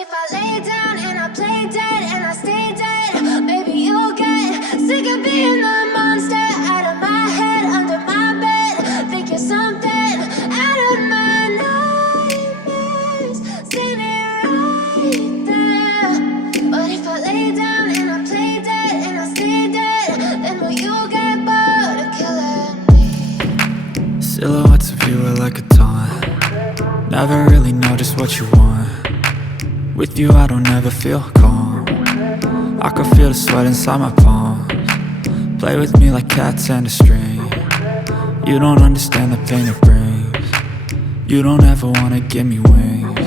if I lay down and I play dead and I stay dead, maybe you'll get sick of being the monster out of my head, under my bed. Think you're something out of my nightmares, standing right there. But if I lay down and I play dead and I stay dead, then will you get bored of killing me? Silhouettes of you are like a taunt. Never really know just what you want. With you I don't ever feel calm. I can feel the sweat inside my palms. Play with me like cats and a string. You don't understand the pain it brings. You don't ever wanna give me wings.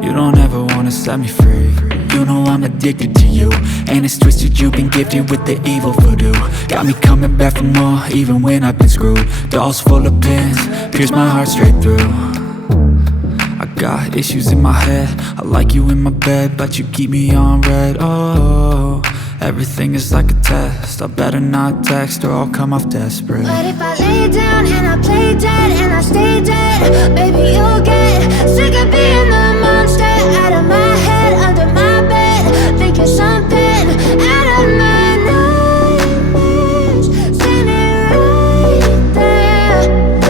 You don't ever wanna set me free. You know I'm addicted to you, and it's twisted, you've been gifted with the evil voodoo. Got me coming back for more, even when I've been screwed. Dolls full of pins, pierce my heart straight through. I got issues in my head, I like you in my bed, but you keep me on red. Oh, everything is like a test, I better not text or I'll come off desperate. But if I lay down and I play dead and I stay dead, baby you'll get sick of being the monster out of my head, under my bed. Think you're something out of my nightmares, standing right there.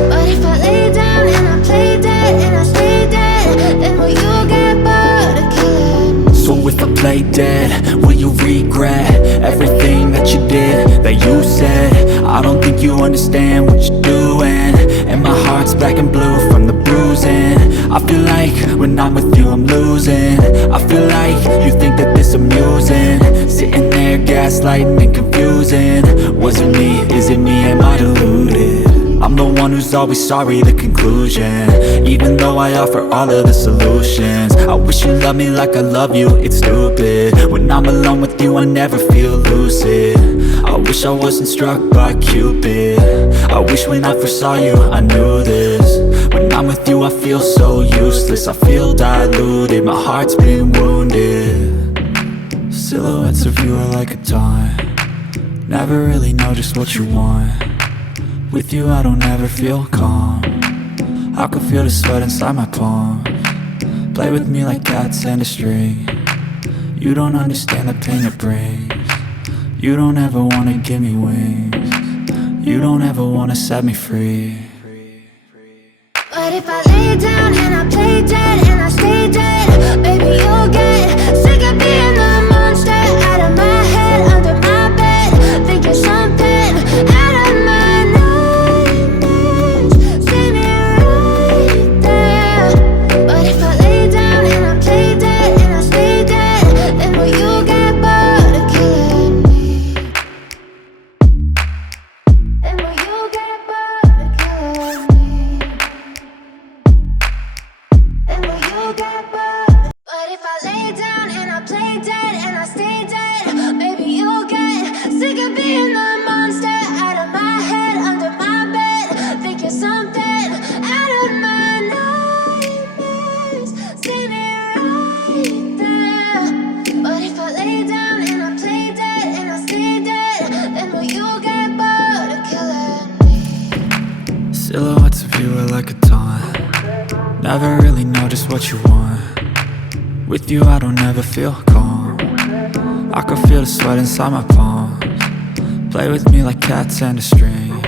But if I lay down and I play dead and I stay dead, then will you get bored of killing me? So if I play dead, will you regret everything that you did, that you said? I don't think you understand what you're doing, and my heart's black and blue from the bruising. I feel like when I'm with you I'm losing. I feel like you think that this amusing, sitting there gaslighting and confusing. Was it me? Is it me? Am I deluded? I'm the one who's always sorry, the conclusion, even though I offer all of the solutions. I wish you loved me like I love you, it's stupid. When I'm alone with you I never feel lucid. I wish I wasn't struck by Cupid. I wish when I first saw you I knew this. When I'm with you I feel so useless, I feel diluted, my heart's been wounded. Silhouettes of you are like a taunt. Never really know just what you want. With you I don't ever feel calm. I can feel the sweat inside my palms. Play with me like cats and a string. You don't understand the pain it brings. You don't ever wanna give me wings. You don't ever wanna set me free. But if I lay down and I play dead and I stay dead, baby you'll get sick of being the monster out of my head, under my bed. Think you're something out of my nightmares, standing right there. But if I lay down and I play dead and I stay dead, then will you get bored of killing me? Then will you get bored of killing me? Then will you get bored? But if I lay down and I play dead and I stay dead, maybe you'll get sick of being the monster out of my head, under my bed. Think you're something out of my nightmares, standing right there. But if I lay down and I play dead and I stay dead, then will you get bored of killing me? Silhouettes of you are like a taunt. Never really know just what you want. With you I don't ever feel calm. I can feel the sweat inside my palms. Play with me like cats and a string.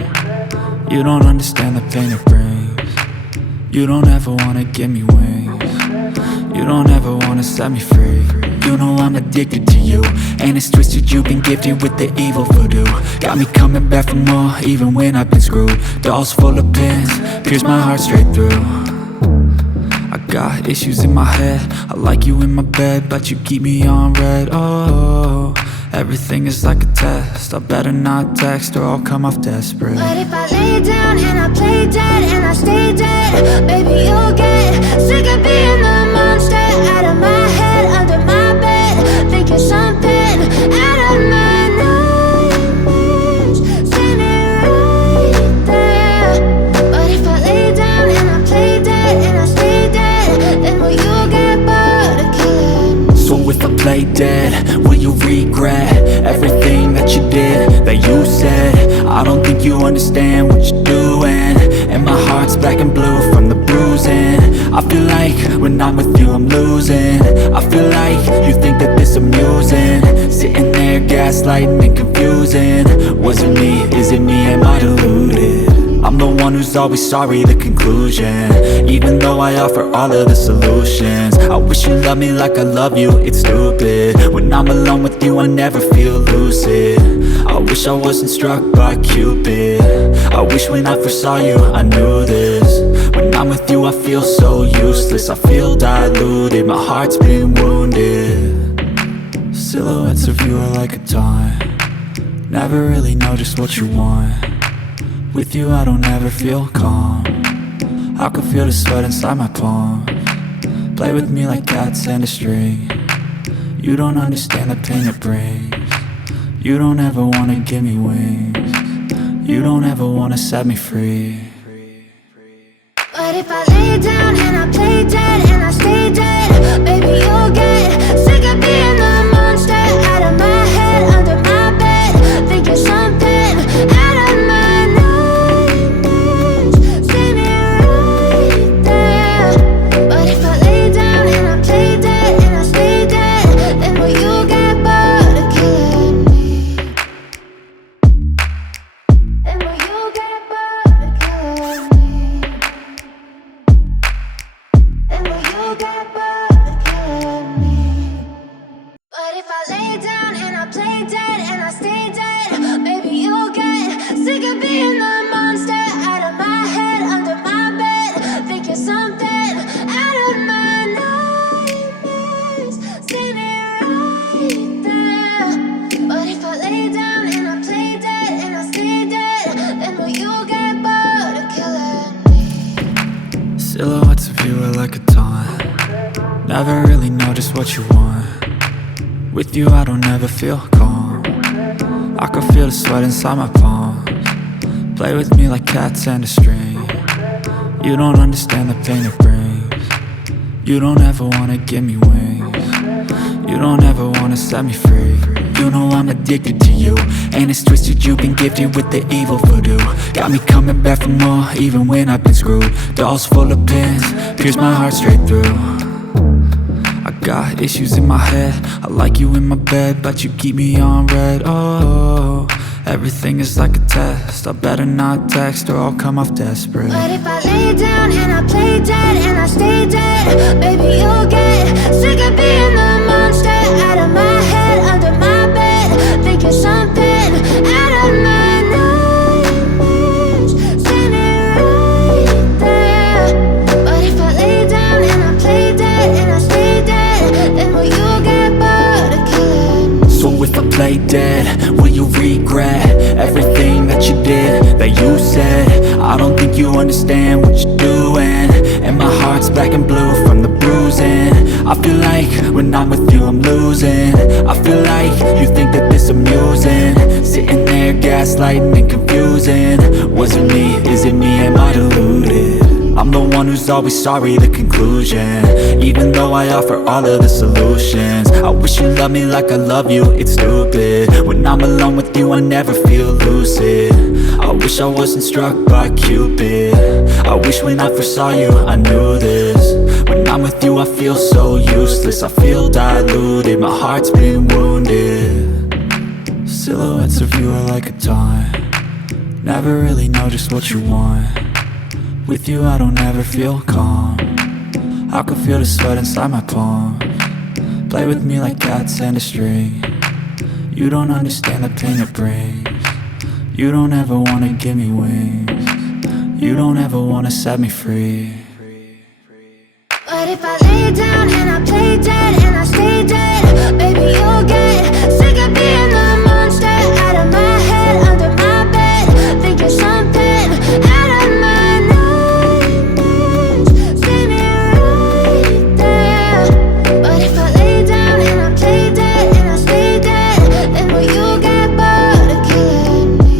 You don't understand the pain it brings. You don't ever wanna give me wings. You don't ever wanna set me free. You know I'm addicted to you, and it's twisted, you've been gifted with the evil voodoo. Got me coming back for more, even when I've been screwed. Dolls full of pins, pierce my heart straight through. I got issues in my head, I like you in my bed, but you keep me on red. Oh, everything is like a test, I better not text or I'll come off desperate. But if I lay down and I play dead and I stay dead, baby you'll get sick of being the monster out of my head, under my bed. Think you're something out of my nightmares, standing right there. But if I lay down and I play dead and I stay dead, then will you get bored of killing me? So if I play dead, will you regret everything that you did, that you said? I don't think you understand what you're doing, and my heart's black and blue from the bruising. I feel like when I'm with you I'm losing. I feel like you think that this amusing, sitting there gaslighting and confusing. Was it me? Is it me? Am I deluded? I'm the one who's always sorry, the conclusion. Even though I offer all of the solutions, I wish you loved me like I love you, it's stupid. When I'm alone with you I never feel lucid. I wish I wasn't struck by Cupid. I wish when I first saw you I knew this. When I'm with you I feel so useless, I feel diluted, my heart's been wounded. Silhouettes of you are like a taunt, never really know just what you want. With you I don't ever feel calm, I can feel the sweat inside my palms. Play with me like cats and a string, you don't understand the pain it brings. You don't ever wanna give me wings, you don't ever wanna set me free. But if I lay down and I play dead and I stay dead, baby you'll get sick of being the monster out of my head, under my bed, thinking something out of my nightmares. See me right there. But if I lay down and I play dead and I stay dead, then will you get bored of killing me? Then will you get bored of killing me? And will you get bored of killing me? But if I lay down and I play dead and I stay dead, baby you'll get sick of being the monster out of my head, under my bed, thinking something out of my nightmares. See me right there. But if I lay down and I play dead and I stay dead, then will you get bored of killing me? Silhouettes of you are like a taunt, never really know just what you want. With you I don't ever feel calm, I can feel the sweat inside my palms. Play with me like cats and a string, you don't understand the pain it brings. You don't ever wanna give me wings, you don't ever wanna set me free. You know I'm addicted to you, and it's twisted, you've been gifted with the evil voodoo. Got me coming back for more, even when I've been screwed. Dolls full of pins, pierce my heart straight through. I got issues in my head, I like you in my bed, but you keep me on red. Oh, everything is like a test, I better not text or I'll come off desperate. But if I lay down and I play dead and I stay dead, baby you'll get sick of being the monster out of my head, under my bed, thinking something out of my nightmares. See me right there. But if I lay down and I play dead and I stay dead, then will you get bored of killing me? So if I play dead, will you regret everything that you did, that you said? I don't think you understand what you're doing, and my heart's black and blue from the bruising. I feel like when I'm with you I'm losing, I feel like you think that this amusing, sitting there gaslighting and confusing. Was it me? Is it me? Am I deluded? I'm the one who's always sorry, the conclusion. Even though I offer all of the solutions, I wish you loved me like I love you, it's stupid. When I'm alone with you I never feel lucid. I wish I wasn't struck by Cupid. I wish when I first saw you I knew this. When I'm with you I feel so useless, I feel diluted, my heart's been wounded. Silhouettes of you are like a taunt, never really know just what you want. With you I don't ever feel calm, I can feel the sweat inside my palms. Play with me like cats and a string, you don't understand the pain it brings. You don't ever wanna give me wings, you don't ever wanna set me free. But if I lay down and I play dead and I stay dead, baby you'll get sick of being the monster out of my head, under my bed, thinking something out of my nightmares. See me right there. But if I lay down and I play dead and I stay dead, then will you get bored of killing me?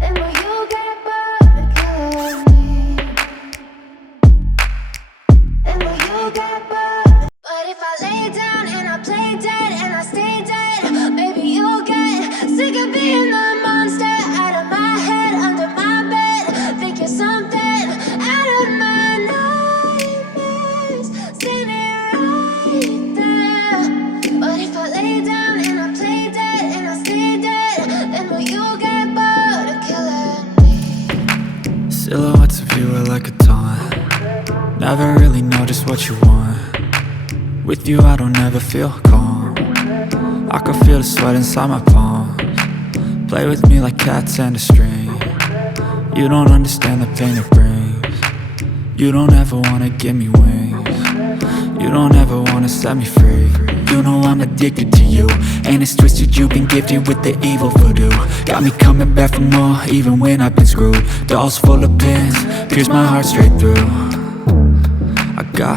Then will you get bored of killing me? Silhouettes of you are like a taunt. Never really know just what you want. With you I don't ever feel calm. I can feel the sweat inside my palms. Play with me like cats and a string. You don't understand the pain it brings. You don't ever wanna give me wings. You don't ever wanna set me free. You know I'm addicted to you, and it's twisted, you've been gifted with the evil voodoo. Got me coming back for more, even when I've been screwed. Dolls full of pins, pierce my heart straight through. I got